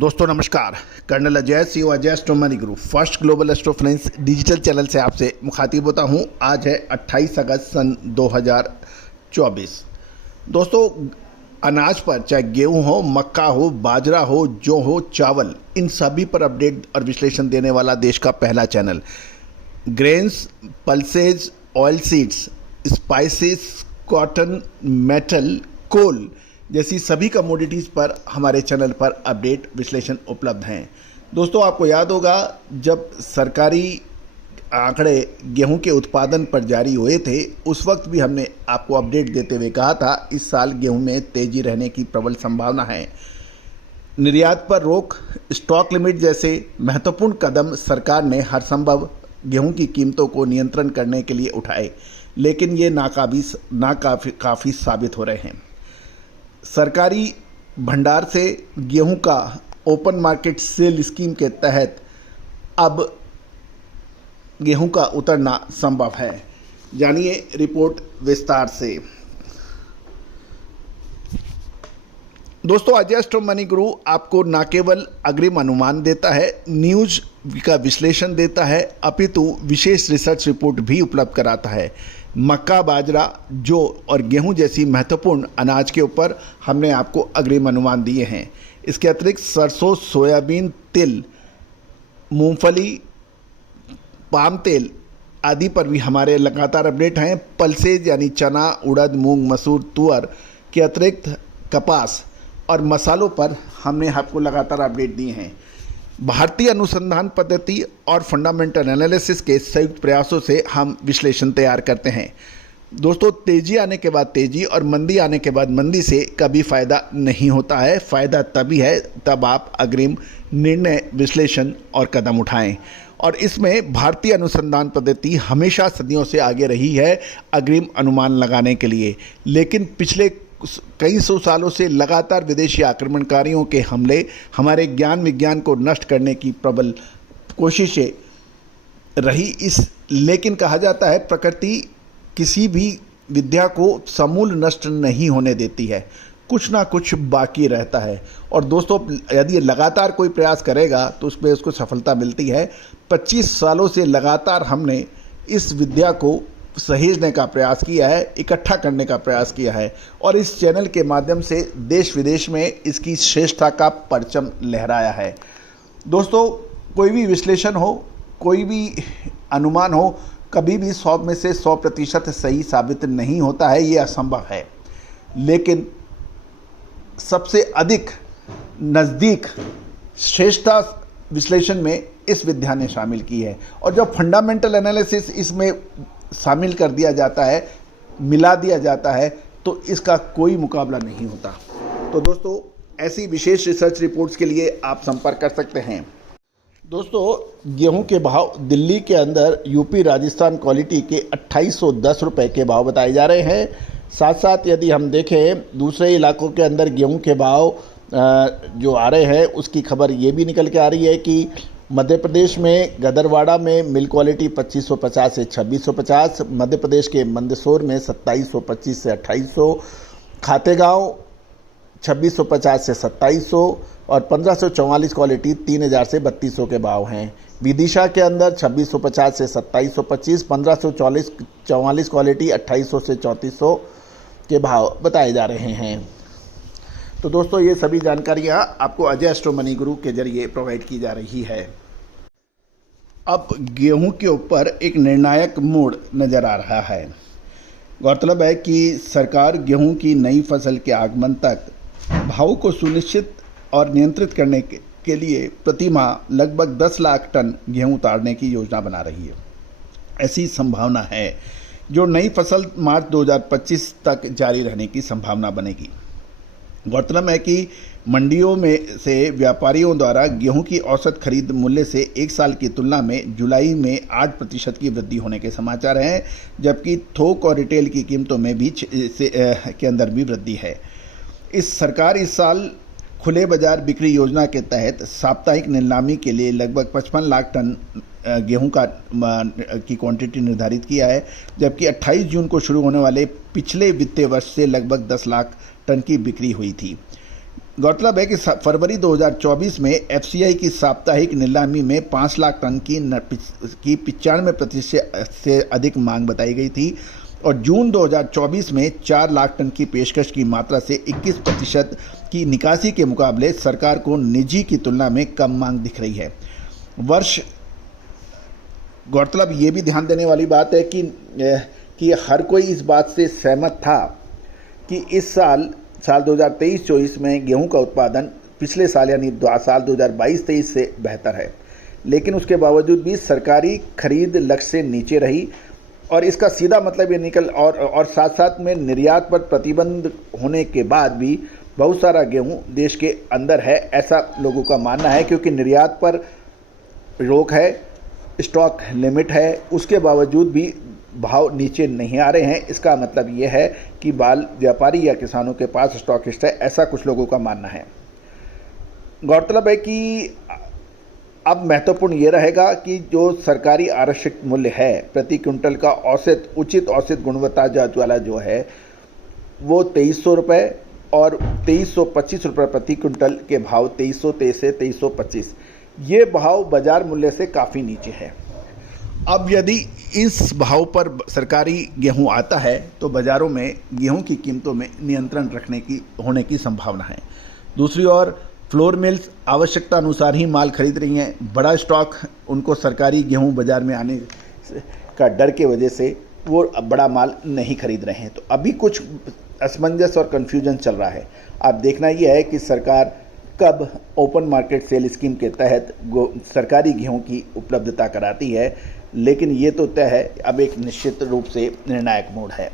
दोस्तों नमस्कार। Colonel Ajay C Ajay astro money group first global astro finance digital channel से आपसे मुखातिब होता हूं। आज है 28 अगस्त सन 2024। दोस्तों अनाज पर चाहे गेहूं हो, मक्का हो, बाजरा हो, जौ हो, चावल, इन सभी पर अपडेट और विश्लेषण देने वाला देश का पहला चैनल। Grains, pulses, oil seeds, spices, cotton, metal, coal जैसी सभी कमोडिटीज़ पर हमारे चैनल पर अपडेट विश्लेषण उपलब्ध हैं। दोस्तों आपको याद होगा जब सरकारी आंकड़े गेहूं के उत्पादन पर जारी हुए थे, उस वक्त भी हमने आपको अपडेट देते हुए कहा था इस साल गेहूं में तेजी रहने की प्रबल संभावना है। निर्यात पर रोक, स्टॉक लिमिट जैसे महत्वपूर्ण कदम सरकार ने हर संभव गेहूं की कीमतों को नियंत्रण करने के लिए उठाए, लेकिन ये नाकाफी साबित हो रहे हैं। सरकारी भंडार से गेहूं का ओपन मार्केट सेल स्कीम के तहत अब गेहूं का उतरना संभव है। जानिए रिपोर्ट विस्तार से। दोस्तों अजय एस्ट्रो मनी गुरु आपको न केवल अग्रिम अनुमान देता है, न्यूज का विश्लेषण देता है, अपितु विशेष रिसर्च रिपोर्ट भी उपलब्ध कराता है। मक्का, बाजरा, जौ और गेहूं जैसी महत्वपूर्ण अनाज के ऊपर हमने आपको अग्रिम अनुमान दिए हैं। इसके अतिरिक्त सरसों, सोयाबीन, तिल, मूंगफली, पाम तेल आदि पर भी हमारे लगातार अपडेट हैं। पल्सेज यानी चना, उड़द, मूंग, मसूर, तुअर के अतिरिक्त कपास और मसालों पर हमने आपको लगातार अपडेट दिए हैं। भारतीय अनुसंधान पद्धति और फंडामेंटल एनालिसिस के संयुक्त प्रयासों से हम विश्लेषण तैयार करते हैं। दोस्तों तेजी आने के बाद तेजी और मंदी आने के बाद मंदी से कभी फ़ायदा नहीं होता है। फ़ायदा तभी है तब आप अग्रिम निर्णय, विश्लेषण और कदम उठाएं। और इसमें भारतीय अनुसंधान पद्धति हमेशा सदियों से आगे रही है अग्रिम अनुमान लगाने के लिए, लेकिन पिछले कई सौ सालों से लगातार विदेशी आक्रमणकारियों के हमले हमारे ज्ञान विज्ञान को नष्ट करने की प्रबल कोशिशें रही। लेकिन कहा जाता है प्रकृति किसी भी विद्या को समूल नष्ट नहीं होने देती है, कुछ ना कुछ बाकी रहता है। और दोस्तों यदि लगातार कोई प्रयास करेगा तो उसमें उसको सफलता मिलती है। 25 सालों से लगातार हमने इस विद्या को सहेजने का प्रयास किया है, इकट्ठा करने का प्रयास किया है और इस चैनल के माध्यम से देश विदेश में इसकी श्रेष्ठता का परचम लहराया है। दोस्तों कोई भी विश्लेषण हो, कोई भी अनुमान हो, कभी भी 100 में से 100% सही साबित नहीं होता है, ये असंभव है। लेकिन सबसे अधिक नज़दीक श्रेष्ठता विश्लेषण में इस विद्या ने शामिल की है और जब फंडामेंटल एनालिसिस इसमें शामिल कर दिया जाता है, मिला दिया जाता है, तो इसका कोई मुकाबला नहीं होता। तो दोस्तों ऐसी विशेष रिसर्च रिपोर्ट्स के लिए आप संपर्क कर सकते हैं। दोस्तों गेहूं के भाव दिल्ली के अंदर यूपी राजस्थान क्वालिटी के 2810 रुपये के भाव बताए जा रहे हैं। साथ साथ यदि हम देखें दूसरे इलाकों के अंदर गेहूं के भाव जो आ रहे हैं उसकी खबर ये भी निकल के आ रही है कि मध्य प्रदेश में गदरवाड़ा में मिल क्वालिटी 2550 से 2650, मध्य प्रदेश के मंदसौर में 2725 से 2800, खातेगांव 2650 से 2700 और 1544 क्वालिटी 3000 से 3200 के भाव हैं। विदिशा के अंदर 2650 से 2725, 1544 क्वालिटी 2800 से 3400 के भाव बताए जा रहे हैं। तो दोस्तों ये सभी जानकारियाँ आपको अजय एस्ट्रो मनी गुरु के जरिए प्रोवाइड की जा रही है। अब गेहूं के ऊपर एक निर्णायक मोड़ नज़र आ रहा है। गौरतलब है कि सरकार गेहूं की नई फसल के आगमन तक भाव को सुनिश्चित और नियंत्रित करने के लिए प्रतिमाह लगभग 10 लाख टन गेहूं उतारने की योजना बना रही है। ऐसी संभावना है जो नई फसल मार्च 2025 तक जारी रहने की संभावना बनेगी। गौरतलब है कि मंडियों में से व्यापारियों द्वारा गेहूं की औसत खरीद मूल्य से एक साल की तुलना में जुलाई में 8% की वृद्धि होने के समाचार हैं, जबकि थोक और रिटेल की कीमतों में भी के अंदर भी वृद्धि है। सरकार इस साल खुले बाजार बिक्री योजना के तहत साप्ताहिक नीलामी के लिए लगभग 55 लाख टन गेहूं की क्वांटिटी निर्धारित किया है, जबकि 28 जून को शुरू होने वाले पिछले वित्तीय वर्ष से लगभग 10 लाख टन की बिक्री हुई थी। गौरतलब है कि फरवरी 2024 में एफसीआई की साप्ताहिक नीलामी में 5 लाख टन की 95% से अधिक मांग बताई गई थी और जून 2024 में 4 लाख टन की पेशकश की मात्रा से 21% की निकासी के मुकाबले सरकार को निजी की तुलना में कम मांग दिख रही है। गौरतलब ये भी ध्यान देने वाली बात है कि हर कोई इस बात से सहमत था कि इस साल 2023-24 में गेहूं का उत्पादन पिछले साल यानी साल 2022-23 से बेहतर है, लेकिन उसके बावजूद भी सरकारी खरीद लक्ष्य से नीचे रही और इसका सीधा मतलब ये निकल और साथ साथ में निर्यात पर प्रतिबंध होने के बाद भी बहुत सारा गेहूं देश के अंदर है, ऐसा लोगों का मानना है, क्योंकि निर्यात पर रोक है, स्टॉक लिमिट है, उसके बावजूद भी भाव नीचे नहीं आ रहे हैं। इसका मतलब ये है कि बाल व्यापारी या किसानों के पास स्टॉकिस्ट है, ऐसा कुछ लोगों का मानना है। गौरतलब है कि अब महत्वपूर्ण ये रहेगा कि जो सरकारी आरक्षित मूल्य है प्रति क्विंटल का उचित औसत गुणवत्ता जांच वाला जो है वो 2300 रुपये और 2325 रुपये प्रति क्विंटल के भाव 2323 से 2325, ये भाव बाजार मूल्य से काफ़ी नीचे है। अब यदि इस भाव पर सरकारी गेहूं आता है तो बाज़ारों में गेहूं की कीमतों में नियंत्रण होने की संभावना है। दूसरी ओर फ्लोर मिल्स आवश्यकता अनुसार ही माल खरीद रही हैं। बड़ा स्टॉक उनको सरकारी गेहूं बाज़ार में आने का डर के वजह से वो बड़ा माल नहीं खरीद रहे हैं। तो अभी कुछ असमंजस और कन्फ्यूजन चल रहा है। अब देखना यह है कि सरकार कब ओपन मार्केट सेल स्कीम के तहत सरकारी गेहूं की उपलब्धता कराती है, लेकिन ये तो तय है, अब एक निश्चित रूप से निर्णायक मोड़ है।